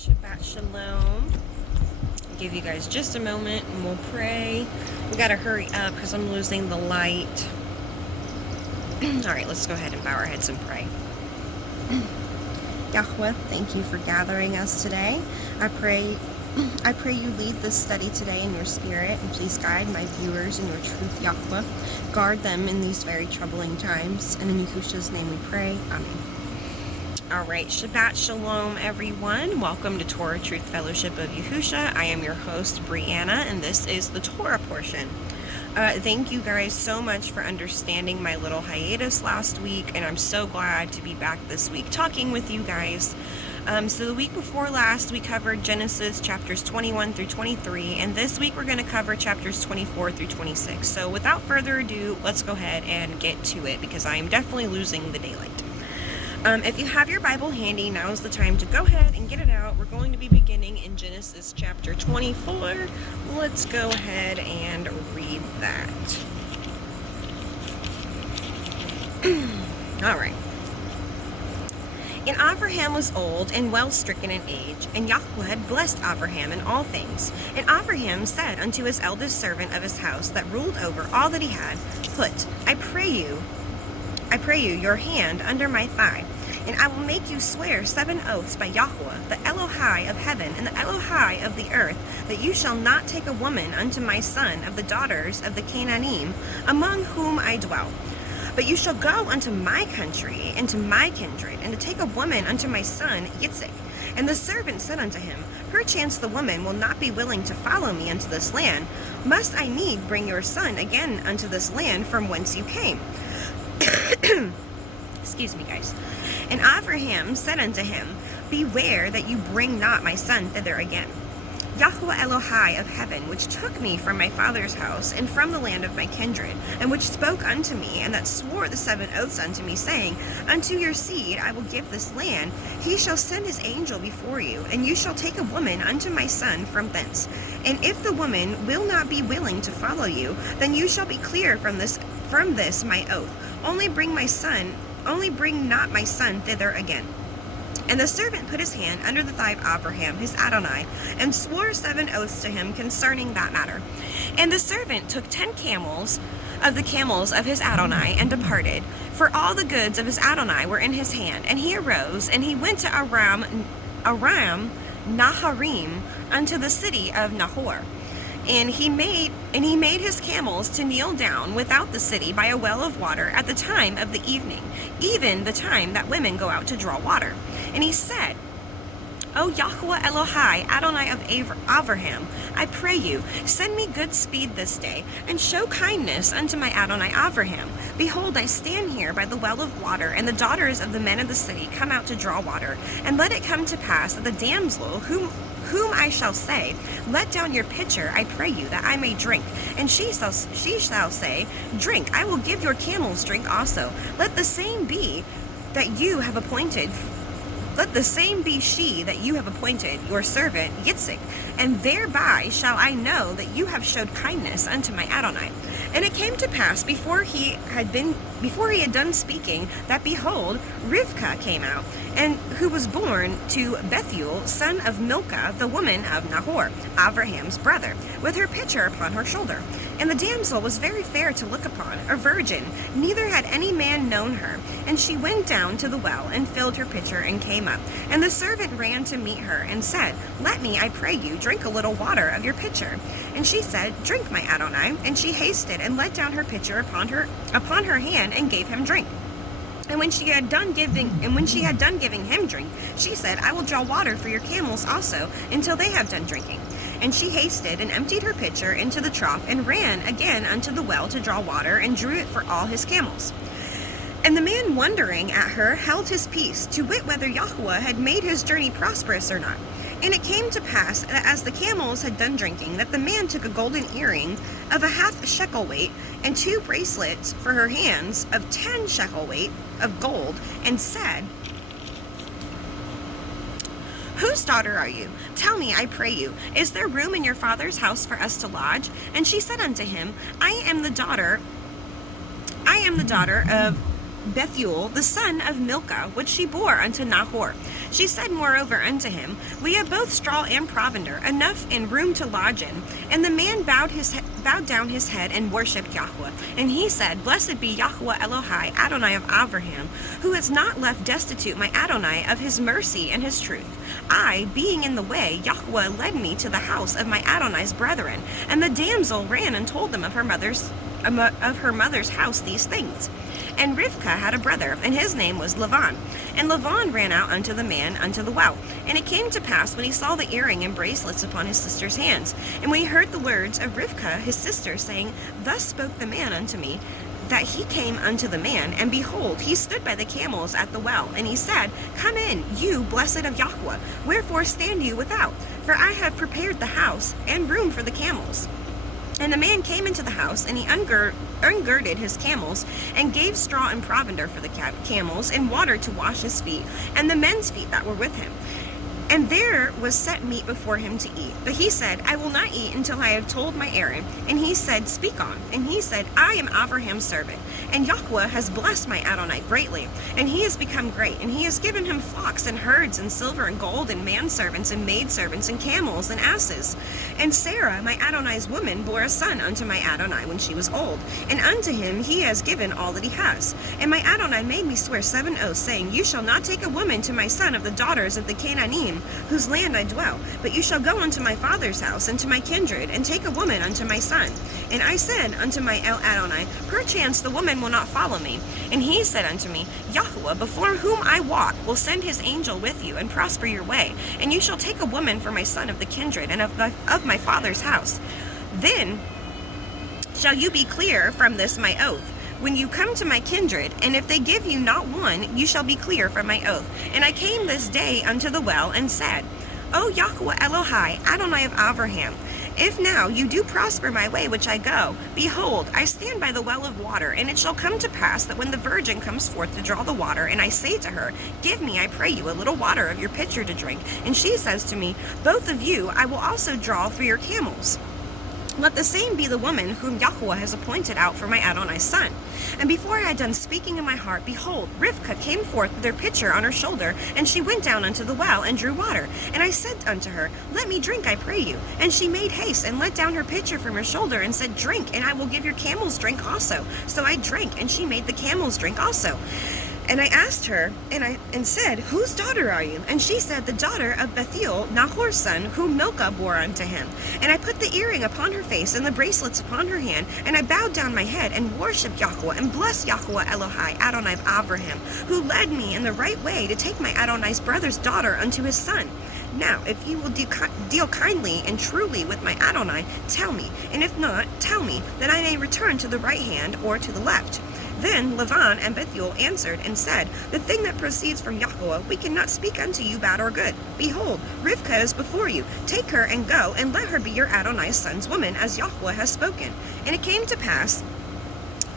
Shabbat Shalom. I'll give you guys just a moment and we'll pray. We gotta hurry up because I'm losing the light. Alright, let's go ahead and bow our heads and pray. Yahweh, thank you for gathering us today. I pray you lead this study today in your spirit, and please guide my viewers in your truth, Yahweh. Guard them in these very troubling times, and in Yahushua's name we pray. Amen. Alright, Shabbat Shalom, everyone. Welcome to Torah Truth Fellowship of Yahushua. I am your host, Brianna, and this is the Torah Portion. Thank you guys so much for understanding my little hiatus last week, and I'm so glad to be back this week talking with you guys. So the week before last, we covered Genesis chapters 21 through 23, and this week we're going to cover chapters 24 through 26. So without further ado, let's go ahead and get to it, because I am definitely losing the daylight. If you have your Bible handy, now is the time to go ahead and get it out. We're going to be beginning in Genesis chapter 24. Let's go ahead and read that. Alright. And Avraham was old and well stricken in age, and Yahweh had blessed Avraham in all things. And Avraham said unto his eldest servant of his house that ruled over all that he had, Put, I pray you, your hand under my thigh, and I will make you swear 7 oaths by Yahweh, the Elohai of heaven and the Elohai of the earth, that you shall not take a woman unto my son of the daughters of the Canaanim, among whom I dwell. But you shall go unto my country and to my kindred, and to take a woman unto my son Issac. And the servant said unto him, Perchance the woman will not be willing to follow me unto this land. Must I need bring your son again unto this land from whence you came? Excuse me, guys. And Avraham said unto him, Beware that you bring not my son thither again. Yahweh Elohai of heaven, which took me from my father's house and from the land of my kindred, and which spoke unto me, and that swore the 7 oaths unto me, saying, Unto your seed I will give this land, he shall send his angel before you, and you shall take a woman unto my son from thence. And if the woman will not be willing to follow you, then you shall be clear from this my oath. Only bring not my son thither again. And the servant put his hand under the thigh of Avraham, his Adonai, and swore 7 oaths to him concerning that matter. And the servant took 10 camels of the camels of his Adonai, and departed, for all the goods of his Adonai were in his hand. And he arose, and he went to Aram Naharim, unto the city of Nahor. And he made his camels to kneel down without the city by a well of water at the time of the evening, even the time that women go out to draw water. And he said, O Yahweh Elohai, Adonai of Avraham, I pray you, send me good speed this day, and show kindness unto my Adonai Avraham. Behold, I stand here by the well of water, and the daughters of the men of the city come out to draw water. And let it come to pass that the damsel whom I shall say, Let down your pitcher, I pray you, that I may drink. And she shall say, Drink, I will give your camels drink also. Let the same be she that you have appointed, your servant Issac, and thereby shall I know that you have showed kindness unto my Adonai. And it came to pass before he had done speaking, that behold, Rivkah came out, and who was born to Bethuel, son of Milcah, the woman of Nahor, Avraham's brother, with her pitcher upon her shoulder. And the damsel was very fair to look upon, a virgin, neither had any man known her. And she went down to the well, and filled her pitcher, and came up. And the servant ran to meet her, and said, Let me, I pray you, drink a little water of your pitcher. And she said, Drink, my Adonai. And she hasted, and let down her pitcher upon her hand, and gave him drink. And when she had done giving him drink, she said, I will draw water for your camels also, until they have done drinking. And she hasted, and emptied her pitcher into the trough, and ran again unto the well to draw water, and drew it for all his camels. And the man, wondering at her, held his peace, to wit whether Yahweh had made his journey prosperous or not. And it came to pass, that as the camels had done drinking, that the man took a golden earring of a 1/2 shekel weight, and 2 bracelets for her hands of 10 shekel weight of gold, and said, Whose daughter are you? Tell me, I pray you, is there room in your father's house for us to lodge? And she said unto him, I am the daughter of Bethuel, the son of Milcah, which she bore unto Nahor. She said moreover unto him, We have both straw and provender, enough and room to lodge in. And the man bowed down his head and worshipped Yahweh. And he said, Blessed be Yahweh Elohai, Adonai of Abraham, who has not left destitute my Adonai of his mercy and his truth. I, being in the way, Yahweh led me to the house of my Adonai's brethren. And the damsel ran and told them of her mother's house these things. And Rivkah had a brother, and his name was Lavan. And Lavan ran out unto the man unto the well. And it came to pass, when he saw the earring and bracelets upon his sister's hands, and when he heard the words of Rivkah his sister, saying, Thus spoke the man unto me, that he came unto the man, and behold, he stood by the camels at the well. And he said, Come in, you blessed of Yahweh, wherefore stand you without? For I have prepared the house and room for the camels. And the man came into the house, and he ungirded his camels, and gave straw and provender for the camels, and water to wash his feet, and the men's feet that were with him. And there was set meat before him to eat. But he said, I will not eat until I have told my errand. And he said, Speak on. And he said, I am Abraham's servant, and Yahweh has blessed my Adonai greatly, and he has become great, and he has given him flocks and herds and silver and gold and manservants and maidservants and camels and asses. And Sarah, my Adonai's woman, bore a son unto my Adonai when she was old, and unto him he has given all that he has. And my Adonai made me swear 7 oaths, saying, You shall not take a woman to my son of the daughters of the Canaanim, whose land I dwell, but you shall go unto my father's house and to my kindred, and take a woman unto my son. And I said unto my Adonai, Perchance the woman will not follow me. And he said unto me, Yahweh, before whom I walk, will send his angel with you, and prosper your way. And you shall take a woman for my son of the kindred, and of my father's house. Then shall you be clear from this my oath, when you come to my kindred, and if they give you not one, you shall be clear from my oath. And I came this day unto the well, and said, O Yahweh Elohai, Adonai of Abraham, if now you do prosper my way which I go, behold, I stand by the well of water, and it shall come to pass that when the virgin comes forth to draw the water, and I say to her, Give me, I pray you, a little water of your pitcher to drink, and she says to me, Both of you I will also draw for your camels. Let the same be the woman whom Yahweh has appointed out for my Adonai's son. And before I had done speaking in my heart, behold, Rivkah came forth with her pitcher on her shoulder, and she went down unto the well, and drew water. And I said unto her, Let me drink, I pray you. And she made haste, and let down her pitcher from her shoulder, and said, Drink, and I will give your camels drink also. So I drank, and she made the camels drink also. And I asked her, and said, Whose daughter are you? And she said, The daughter of Bethuel, Nahor's son, whom Milcah bore unto him. And I put the earring upon her face, and the bracelets upon her hand, and I bowed down my head, and worshipped Yahweh, and blessed Yahweh Elohai, Adonai of Abraham, who led me in the right way to take my Adonai's brother's daughter unto his son. Now, if you will deal kindly and truly with my Adonai, tell me, and if not, tell me, that I may return to the right hand or to the left. Then Lavan and Bethuel answered and said, The thing that proceeds from Yahweh, we cannot speak unto you bad or good. Behold, Rivkah is before you. Take her and go, and let her be your Adonai's son's woman, as Yahweh has spoken. And it came to pass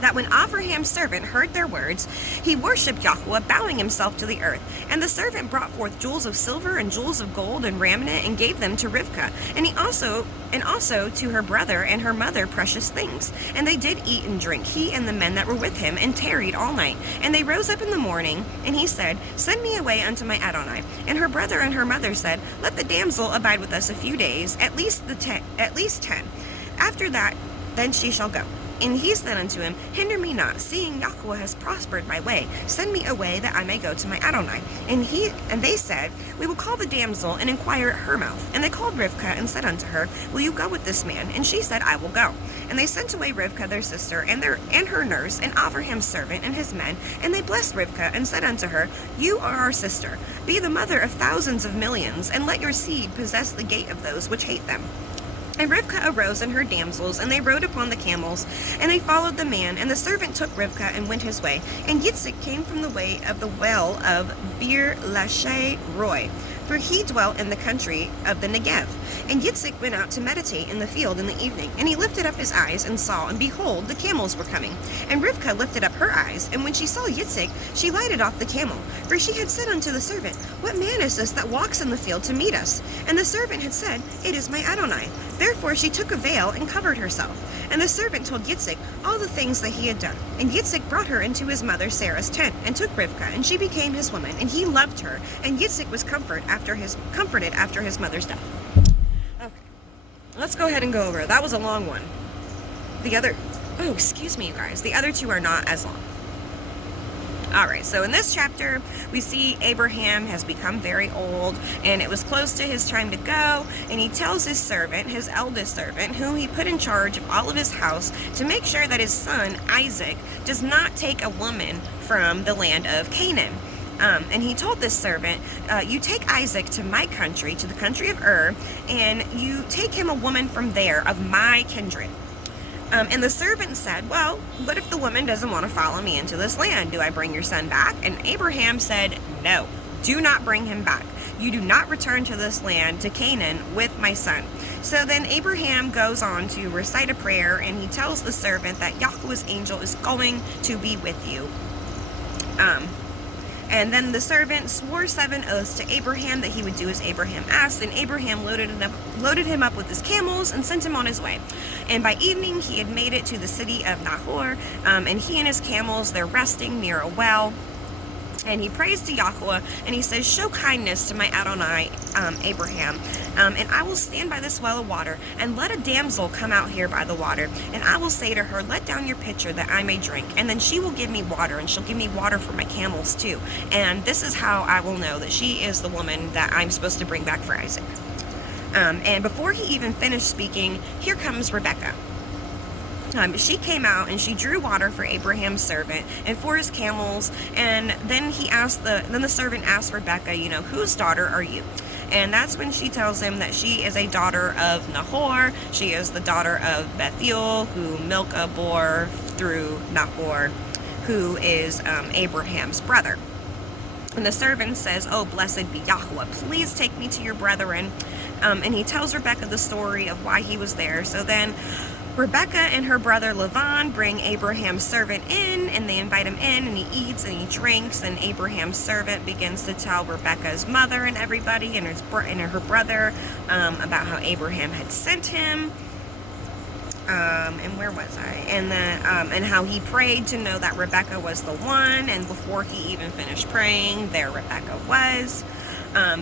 that when Abraham's servant heard their words, he worshipped Yahweh, bowing himself to the earth. And the servant brought forth jewels of silver and jewels of gold and raiment, and gave them to Rivkah, and also to her brother and her mother precious things. And they did eat and drink, he and the men that were with him, and tarried all night. And they rose up in the morning, and he said, Send me away unto my Adonai. And her brother and her mother said, Let the damsel abide with us a few days, at least 10. After that, then she shall go. And he said unto him, Hinder me not, seeing Yahweh has prospered my way. Send me away, that I may go to my Adonai. And they said, We will call the damsel, and inquire at her mouth. And they called Rivkah, and said unto her, Will you go with this man? And she said, I will go. And they sent away Rivkah their sister, and her nurse, and Abraham's servant, and his men. And they blessed Rivkah, and said unto her, You are our sister. Be the mother of thousands of millions, and let your seed possess the gate of those which hate them. And Rivkah arose and her damsels, and they rode upon the camels, and they followed the man. And the servant took Rivkah and went his way. And Issac came from the way of the well of Bere'shiyth, for he dwelt in the country of the Negev. And Issac went out to meditate in the field in the evening. And he lifted up his eyes and saw, and behold, the camels were coming. And Rivkah lifted up her eyes, and when she saw Issac, she lighted off the camel. For she had said unto the servant, What man is this that walks in the field to meet us? And the servant had said, It is my Adonai. Therefore she took a veil and covered herself. And the servant told Issac all the things that he had done. And Issac brought her into his mother Sarah's tent, and took Rivkah, and she became his woman, and he loved her. And Issac was comforted after his mother's death. Okay, let's go ahead and go over it. That was a long one. Excuse me, you guys. The other two are not as long. Alright, so in this chapter, we see Abraham has become very old, and it was close to his time to go, and he tells his servant, his eldest servant, whom he put in charge of all of his house, to make sure that his son, Isaac, does not take a woman from the land of Canaan. And he told this servant, you take Isaac to my country, to the country of Ur, and you take him a woman from there of my kindred. And the servant said, well, what if the woman doesn't want to follow me into this land? Do I bring your son back? And Abraham said, no, do not bring him back. You do not return to this land, to Canaan, with my son. So then Abraham goes on to recite a prayer, and he tells the servant that Yahweh's angel is going to be with you. And then the servant swore 7 oaths to Abraham that he would do as Abraham asked, and Abraham loaded him up with his camels and sent him on his way. And by evening he had made it to the city of Nahor, and he and his camels, they're resting near a well. And he prays to Yahweh, and he says, show kindness to my Adonai, Abraham, and I will stand by this well of water, and let a damsel come out here by the water, and I will say to her, let down your pitcher that I may drink, and then she will give me water, and she'll give me water for my camels too. And this is how I will know that she is the woman that I'm supposed to bring back for Isaac. And before he even finished speaking, here comes Rebecca. She came out and she drew water for Abraham's servant and for his camels, and then the servant asked Rebecca, whose daughter are you? And that's when she tells him that she is a daughter of Nahor. She is the daughter of Bethuel, who Milcah bore through Nahor, who is Abraham's brother. And the servant says, oh, blessed be Yahweh, please take me to your brethren. And he tells Rebecca the story of why he was there. So then Rebecca and her brother Lavan bring Abraham's servant in, and they invite him in, and he eats and he drinks, and Abraham's servant begins to tell Rebecca's mother and everybody and her brother about how Abraham had sent him. And where was I? And then, and how he prayed to know that Rebecca was the one, and before he even finished praying, there Rebecca was.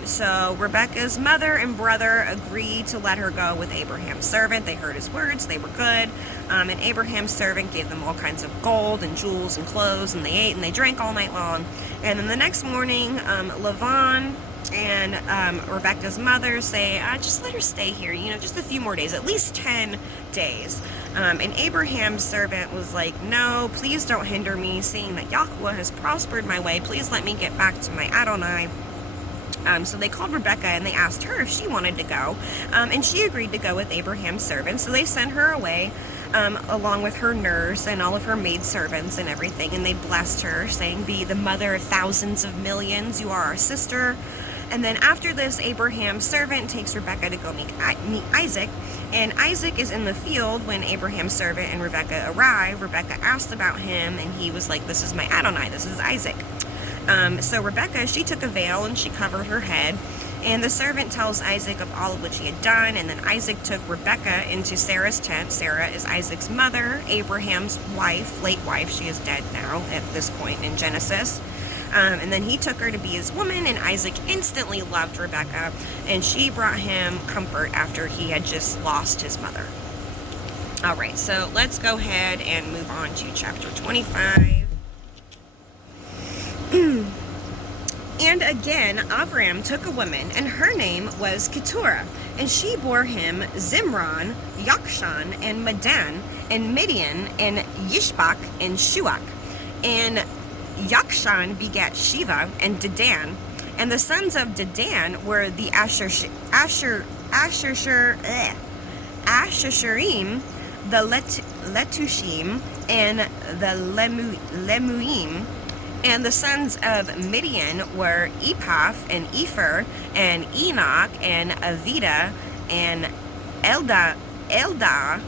So Rebecca's mother and brother agreed to let her go with Abraham's servant. They heard his words, they were good, and Abraham's servant gave them all kinds of gold and jewels and clothes, and they ate and they drank all night long. And then the next morning, Lavan and Rebecca's mother say, just let her stay here, just a few more days, at least 10 days. And Abraham's servant was like, no, please don't hinder me, seeing that Yahweh has prospered my way. Please let me get back to my Adonai. So they called Rebecca and they asked her if she wanted to go, and she agreed to go with Abraham's servant. So they sent her away along with her nurse and all of her maidservants and everything, and they blessed her, saying, be the mother of thousands of millions, you are our sister. And then after this, Abraham's servant takes Rebecca to go meet Isaac, and Isaac is in the field when Abraham's servant and Rebecca arrive. Rebecca asked about him, and he was like, this is my Adonai, this is Isaac. So Rebecca, she took a veil and she covered her head, and the servant tells Isaac of all of which he had done. And then Isaac took Rebecca into Sarah's tent. Sarah is Isaac's mother, Abraham's wife, late wife. She is dead now at this point in Genesis. And then he took her to be his woman, and Isaac instantly loved Rebecca, and she brought him comfort after he had just lost his mother. All right, so let's go ahead and move on to chapter 25. And again, Avram took a woman, and her name was Keturah, and she bore him Zimran, Yokshan, and Medan, and Midian, and Yishbak, and Shuach. And Yokshan begat Shiva and Dedan, and the sons of Dedan were the Asherim, the Letushim, and the Lemuim. And the sons of Midian were Ephah, and Epher, and Enoch, and Avida, and Eldah,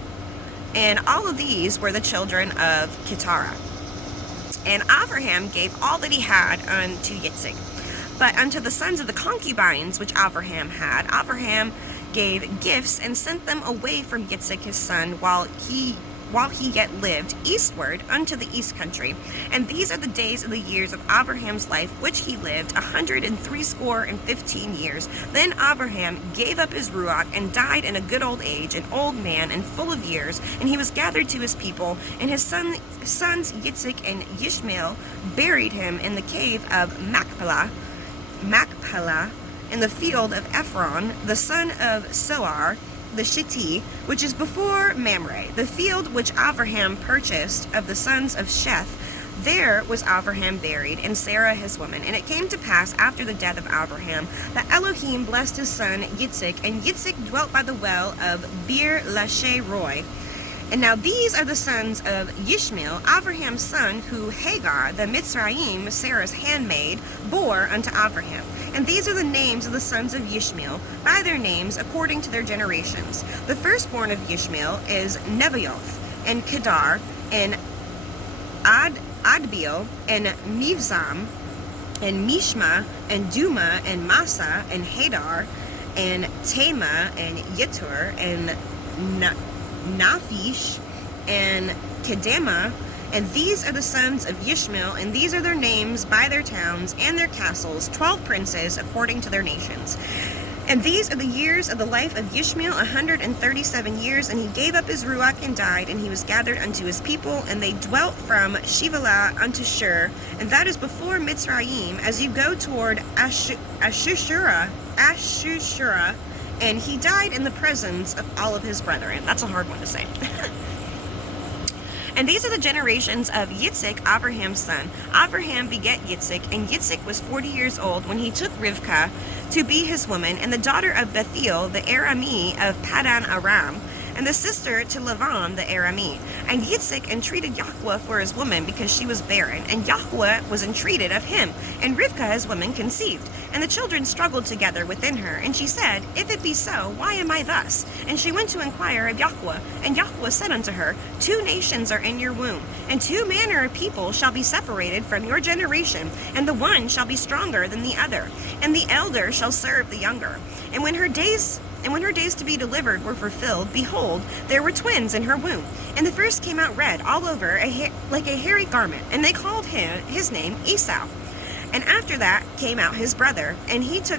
and all of these were the children of Keturah. And Avraham gave all that he had unto Issac. But unto the sons of the concubines which Avraham had, Avraham gave gifts and sent them away from Issac his son, while he while he yet lived, eastward unto the east country. And these are the days of the years of Abraham's life, which he lived 160 years. Then Abraham gave up his ruach and died in a good old age, an old man and full of years. And he was gathered to his people, and his sons Issac and Ishmael buried him in the cave of Machpelah, in the field of Ephron, the son of Soar, the Shittite, which is before Mamre, the field which Abraham purchased of the sons of Sheth. There was Abraham buried, and Sarah his woman. And it came to pass after the death of Abraham that Elohim blessed his son Issac, and Issac dwelt by the well of Bere'shiyth. And now these are the sons of Ishmael, Abraham's son, who Hagar, the Mitzrayim, Sarah's handmaid, bore unto Abraham. And these are the names of the sons of Ishmael, by their names according to their generations. The firstborn of Ishmael is Nebaioth, and Kedar, and Adbeel, and Mivzam, and Mishma, and Duma, and Massa, and Hadar, and Tema, and Yetur, and Naphish, and Kedema. And these are the sons of Ishmael, and these are their names by their towns and their castles, 12 princes according to their nations. And these are the years of the life of Ishmael, 137 years, and he gave up his ruach and died, and he was gathered unto his people, and they dwelt from Shivalah unto Shur, and that is before Mitzrayim, as you go toward Ashurshura, and he died in the presence of all of his brethren. That's a hard one to say. And these are the generations of Issac, Abraham's son. Abraham begat Issac, and Issac was 40 years old when he took Rivkah to be his woman, and the daughter of Bethuel, the Aramee of Padan Aram, and the sister to Lavan the Aramee. And Issac entreated Yahweh for his woman, because she was barren, and Yahweh was entreated of him. And Rivkah his woman conceived, and the children struggled together within her. And she said, If it be so, why am I thus? And she went to inquire of Yahweh. And Yahweh said unto her, 2 nations are in your womb, and 2 manner of people shall be separated from your generation, and the one shall be stronger than the other, and the elder shall serve the younger. And when her days to be delivered were fulfilled, behold, there were twins in her womb. And the first came out red all over, like a hairy garment, and they called his name Esau. And after that came out his brother, and his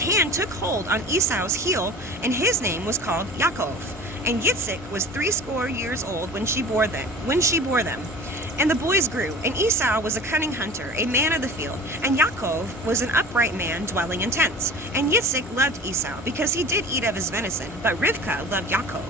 hand took hold on Esau's heel, and his name was called Yaakov. And Issac was 80 years old when she bore them. And the boys grew, and Esau was a cunning hunter, a man of the field, and Yaakov was an upright man dwelling in tents. And Issac loved Esau, because he did eat of his venison, but Rivkah loved Yaakov.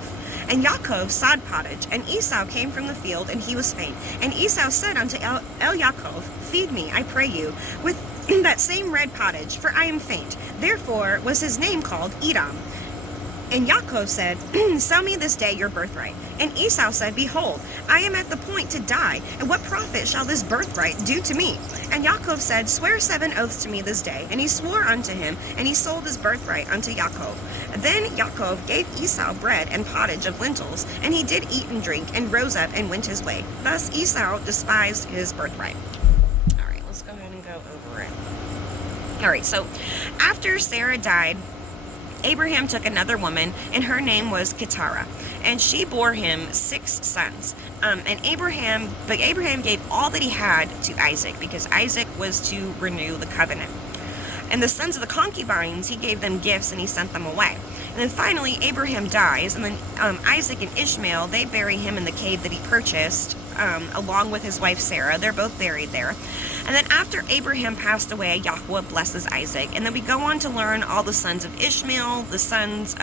And Yaakov sod pottage, and Esau came from the field, and he was faint. And Esau said unto Yaakov, Feed me, I pray you, with that same red pottage, for I am faint. Therefore was his name called Edom. And Yaakov said, Sell me this day your birthright. And Esau said, Behold, I am at the point to die, and what profit shall this birthright do to me? And Yaakov said, Swear 7 oaths to me this day. And he swore unto him, and he sold his birthright unto Yaakov. Then Yaakov gave Esau bread and pottage of lentils, and he did eat and drink, and rose up and went his way. Thus Esau despised his birthright. All right, let's go ahead and go over it. All right, so after Sarah died, Abraham took another woman, and her name was Keturah, and she bore him 6 sons. And Abraham gave all that he had to Isaac, because Isaac was to renew the covenant. And the sons of the concubines, he gave them gifts, and he sent them away. And then finally, Abraham dies, and then Isaac and Ishmael, they bury him in the cave that he purchased, along with his wife Sarah. They're both buried there. And then after Abraham passed away, Yahweh blesses Isaac. And then we go on to learn all the sons of Ishmael, the sons,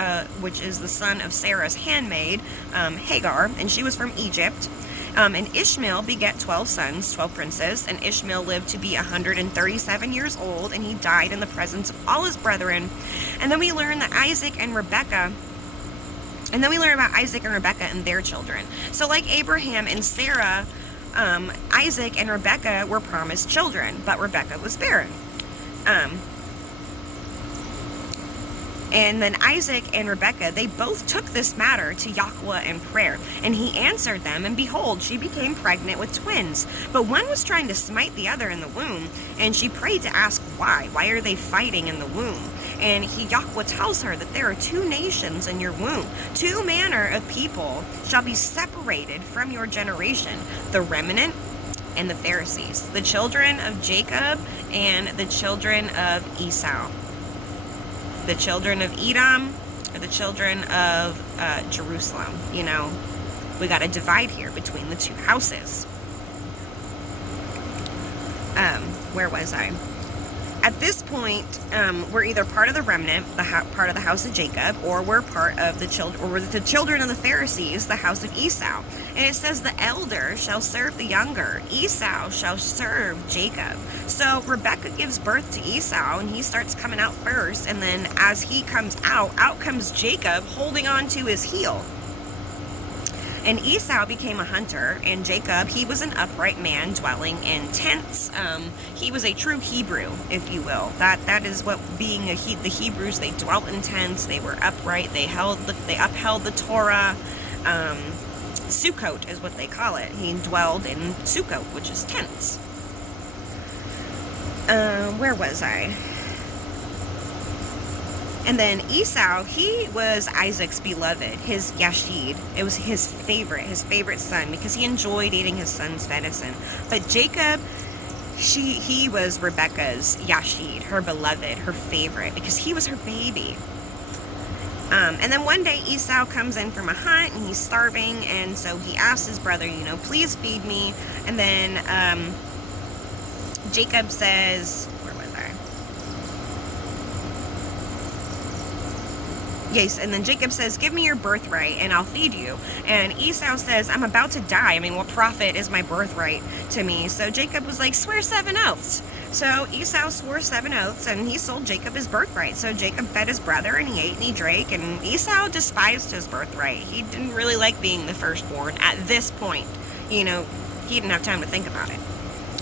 which is the son of Sarah's handmaid, Hagar, and she was from Egypt. And Ishmael begat 12 sons, 12 princes, and Ishmael lived to be 137 years old, and he died in the presence of all his brethren. And then we learn that Isaac and Rebecca, and then we learn about Isaac and Rebecca and their children. So like Abraham and Sarah, Isaac and Rebecca were promised children, but Rebecca was barren. And then Issac and Rebecca, they both took this matter to Yahweh in prayer. And he answered them, and behold, she became pregnant with twins. But one was trying to smite the other in the womb, and she prayed to ask why. Why are they fighting in the womb? And Yahweh tells her that there are 2 nations in your womb. 2 manner of people shall be separated from your generation, the remnant and the Pharisees, the children of Jacob and the children of Esau, the children of Edom or the children of Jerusalem. You know, we got a divide here between the 2 houses. Where was I? At this point, we're either part of the remnant, part of the house of Jacob, or we're part of the children of the Pharisees, the house of Esau. And it says the elder shall serve the younger. Esau shall serve Jacob. So Rebecca gives birth to Esau, and he starts coming out first. And then as he comes out comes Jacob holding on to his heel. And Esau became a hunter, and Jacob, he was an upright man dwelling in tents. He was a true Hebrew, if you will. That is what being the Hebrews, they dwelt in tents, they were upright, they upheld the Torah. Sukkot is what they call it. He dwelled in Sukkot, which is tents. Where was I? And then Esau, he was Isaac's beloved, his Yashid. It was his favorite son, because he enjoyed eating his son's venison. But Jacob, he was Rebecca's Yashid, her beloved, her favorite, because he was her baby. And then one day Esau comes in from a hunt, and he's starving, and so he asks his brother, please feed me. And then Jacob says, yes, and then Jacob says, give me your birthright and I'll feed you. And Esau says, I'm about to die. I mean, what profit is my birthright to me? So Jacob was like, swear 7 oaths. So Esau swore 7 oaths, and he sold Jacob his birthright. So Jacob fed his brother, and he ate and he drank, and Esau despised his birthright. He didn't really like being the firstborn at this point. He didn't have time to think about it.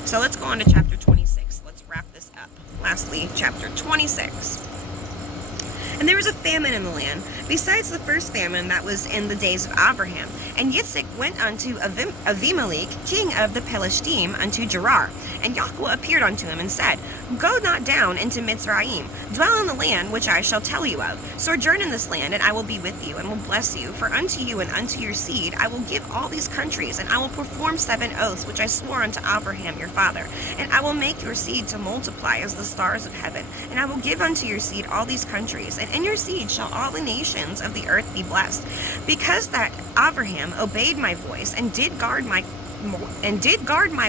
So let's go on to chapter 26. Let's wrap this up. Lastly, chapter 26. And there was a famine in the land, besides the first famine that was in the days of Abraham. And Issac went unto Abimelech, king of the Pelishtim, unto Gerar. And Yahweh appeared unto him and said, Go not down into Mitzrayim, dwell in the land which I shall tell you of. Sojourn in this land, and I will be with you, and will bless you. For unto you and unto your seed I will give all these countries, and I will perform 7 oaths which I swore unto Abraham your father. And I will make your seed to multiply as the stars of heaven. And I will give unto your seed all these countries, and in your seed shall all the nations of the earth be blessed. Because that Abraham obeyed my voice, and did guard my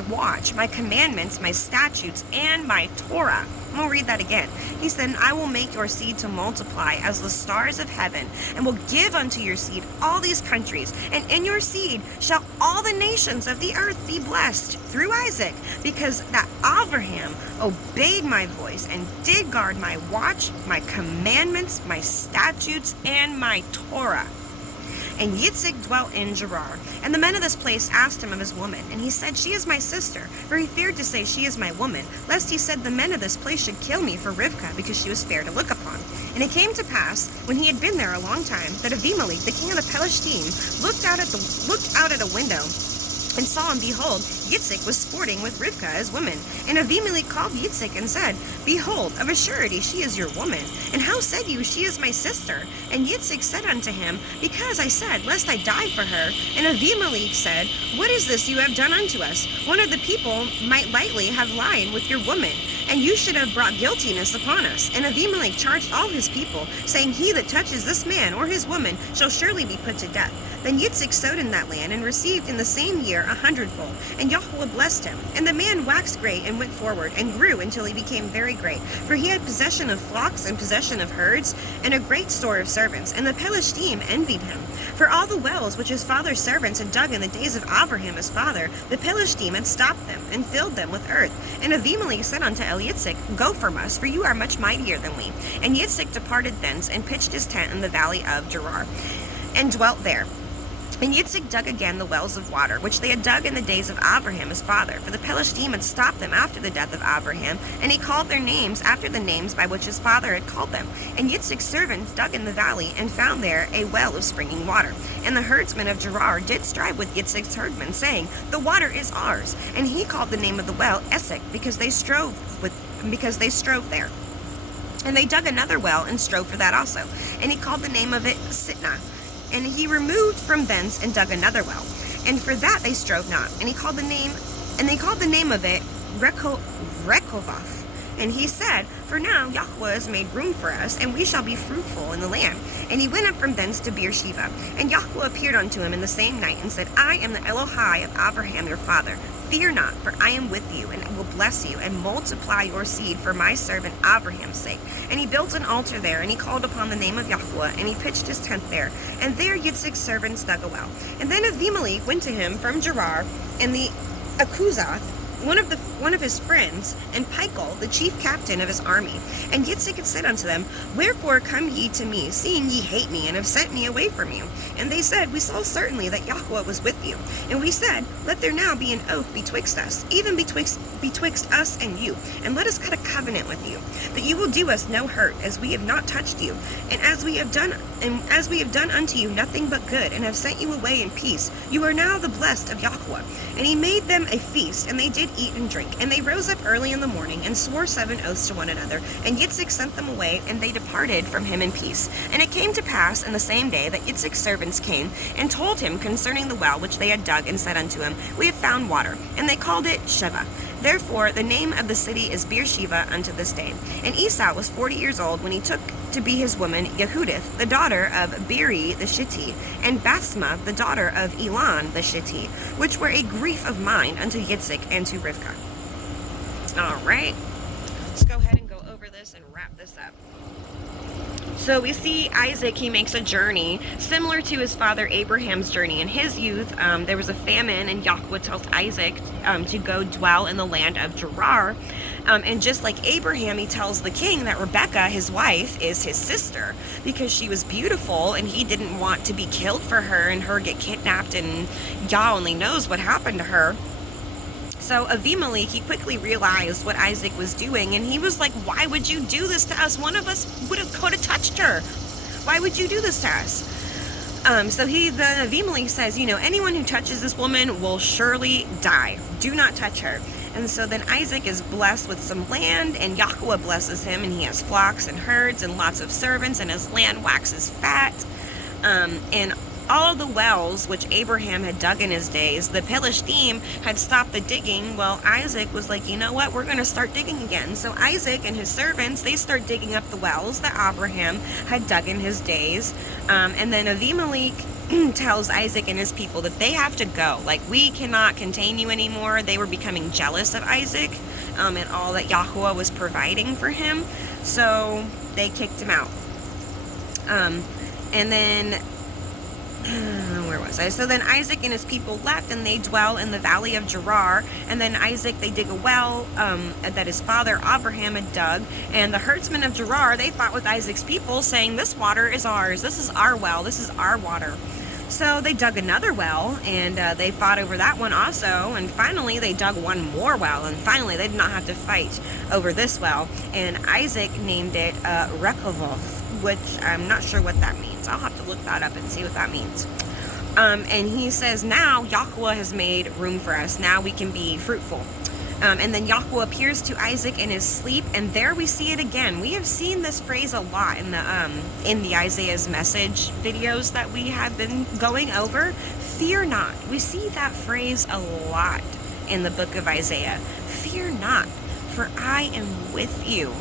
watch, my commandments, my statutes, and my Torah. I'm going to read that again. He said, I will make your seed to multiply as the stars of heaven, and will give unto your seed all these countries, and in your seed shall all the nations of the earth be blessed through Isaac, because that Abraham obeyed my voice, and did guard my watch, my commandments, my statutes, and my Torah. And Issac dwelt in Gerar. And the men of this place asked him of his woman. And he said, She is my sister. For he feared to say, She is my woman, lest he said, The men of this place should kill me for Rivkah, because she was fair to look upon. And it came to pass, when he had been there a long time, that Abimelech, the king of the Pelishtim, looked out at a window, and saw, and behold, Issac was sporting with Rivkah his woman. And Abimelech called Issac and said, Behold, of a surety she is your woman. And how said you, She is my sister? And Issac said unto him, Because I said, Lest I die for her. And Abimelech said, What is this you have done unto us? One of the people might lightly have lied with your woman, and you should have brought guiltiness upon us. And Abimelech charged all his people, saying, He that touches this man or his woman shall surely be put to death. Then Issac sowed in that land, and received in the same year 100-fold. And Yahweh blessed him. And the man waxed great, and went forward, and grew until he became very great. For he had possession of flocks, and possession of herds, and a great store of servants. And the Pelishtim envied him. For all the wells which his father's servants had dug in the days of Abraham his father, the Pelishtim had stopped them, and filled them with earth. And Abimelech said unto Issac, Go from us, for you are much mightier than we. And Issac departed thence, and pitched his tent in the valley of Gerar, and dwelt there. And Issac dug again the wells of water, which they had dug in the days of Abraham his father, for the Bere'shiyth had stopped them after the death of Abraham, and he called their names after the names by which his father had called them. And Issac's servants dug in the valley, and found there a well of springing water. And the herdsmen of Gerar did strive with Issac's herdmen, saying, The water is ours. And he called the name of the well Issac, because they strove there. And they dug another well, and strove for that also. And he called the name of it Sitnah. And he removed from thence and dug another well, and for that they strove not. And they called the name of it Rechovath. And he said, For now Yahweh has made room for us, and we shall be fruitful in the land. And he went up from thence to Bere'shiyth. And Yahweh appeared unto him in the same night, and said, I am the Elohai of Abraham your father. Fear not, for I am with you, and will bless you, and multiply your seed for my servant Abraham's sake. And he built an altar there, and he called upon the name of Yahweh, and he pitched his tent there. And there Issac's servants dug a well. And then Avimelech went to him from Gerar, and the Akuzath, one of his friends, and Pichol, the chief captain of his army. And Issac had said unto them, Wherefore come ye to me, seeing ye hate me, and have sent me away from you? And they said, We saw certainly that Yahweh was with you. And we said, Let there now be an oath betwixt us, even betwixt us and you, and let us cut a covenant with you, that you will do us no hurt, as we have not touched you, and as we have done unto you nothing but good, and have sent you away in peace. You are now the blessed of Yahweh. And he made them a feast, and they did eat and drink. And they rose up early in the morning, and swore 7 oaths to one another. And Issac sent them away, and they departed from him in peace. And it came to pass in the same day that Issac's servants came, and told him concerning the well which they had dug, and said unto him, We have found water. And they called it Sheva. Therefore the name of the city is Bere'shiyth unto this day. And Esau was 40 years old when he took to be his woman Yehudith, the daughter of Beri the Shittite, and Basma, the daughter of Elon the Shittite, which were a grief of mind unto Issac and to Rivkah. Alright, let's go ahead and go over this and wrap this up. So we see Isaac, he makes a journey similar to his father Abraham's journey. In his youth, there was a famine, and Yahweh tells Isaac to go dwell in the land of Gerar. And just like Abraham, he tells the king that Rebecca, his wife, is his sister because she was beautiful, and he didn't want to be killed for her and her get kidnapped, and Yah only knows what happened to her. So Avimelech, he quickly realized what Isaac was doing, and he was like, Why would you do this to us? One of us could have touched her. Why would you do this to us? So Avimelech says, anyone who touches this woman will surely die. Do not touch her. And so then Isaac is blessed with some land, and Yahweh blesses him, and he has flocks and herds and lots of servants, and his land waxes fat. And all of the wells which Abraham had dug in his days, the Bere'shiyth had stopped the digging. Well, Isaac was like, you know what, we're going to start digging again. So Isaac and his servants, they start digging up the wells that Abraham had dug in his days. And then Avimelech tells Isaac and his people that they have to go. Like, we cannot contain you anymore. They were becoming jealous of Isaac and all that Yahweh was providing for him. So they kicked him out. And then where was I? So then Isaac and his people left, and they dwell in the valley of Gerar. And then Isaac, they dig a well that his father Abraham had dug. And the herdsmen of Gerar, they fought with Isaac's people, saying, This water is ours. This is our well. This is our water. So they dug another well, and they fought over that one also. And finally, they dug one more well. And finally, they did not have to fight over this well. And Isaac named it Rechovath, which I'm not sure what that means. I'll have to look that up and see what that means. And he says, now Yahweh has made room for us. Now we can be fruitful. And then Yahweh appears to Isaac in his sleep, and there we see it again. We have seen this phrase a lot in the Isaiah's message videos that we have been going over. Fear not. We see that phrase a lot in the book of Isaiah. Fear not, for I am with you.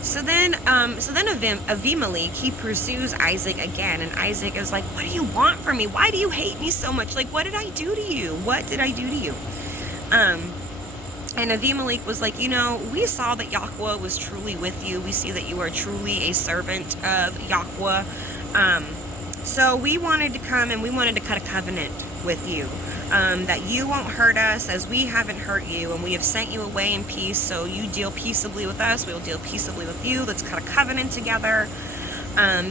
So then Avimelech, he pursues Isaac again, and Isaac is like, what do you want from me? Why do you hate me so much? Like, what did I do to you? What did I do to you? And Avimelech was like, we saw that Yahweh was truly with you. We see that you are truly a servant of Yahweh. So we wanted to come and we wanted to cut a covenant with you. That you won't hurt us as we haven't hurt you, and we have sent you away in peace, so you deal peaceably with us, we will deal peaceably with you. Let's cut a covenant together.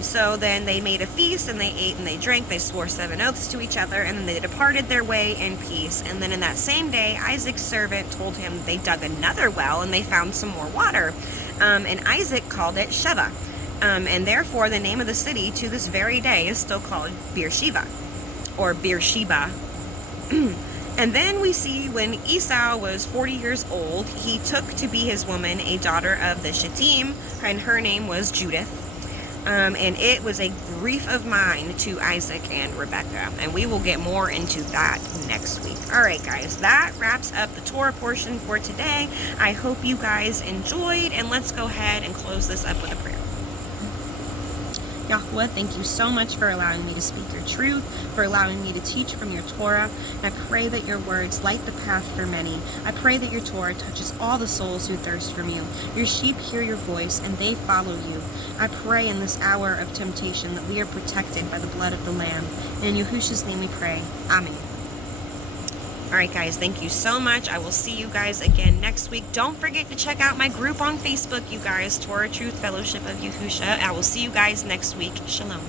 So then they made a feast, and they ate and they drank. They swore 7 oaths to each other, and then they departed their way in peace. And then in that same day, Isaac's servant told him they dug another well, and they found some more water. And Isaac called it Sheva. And therefore, the name of the city to this very day is still called Beersheba, or Beersheba. And then we see when Esau was 40 years old, he took to be his woman a daughter of the Shittim, and her name was Judith. And it was a grief of mine to Isaac and Rebecca. And we will get more into that next week. All right, guys, that wraps up the Torah portion for today. I hope you guys enjoyed, and let's go ahead and close this up with a prayer. Yahweh, thank you so much for allowing me to speak your truth, for allowing me to teach from your Torah. And I pray that your words light the path for many. I pray that your Torah touches all the souls who thirst from you. Your sheep hear your voice, and they follow you. I pray in this hour of temptation that we are protected by the blood of the Lamb. And in Yahushua's name we pray. Amen. All right, guys, thank you so much. I will see you guys again next week. Don't forget to check out my group on Facebook, you guys, Torah Truth Fellowship of Yahushua. I will see you guys next week. Shalom.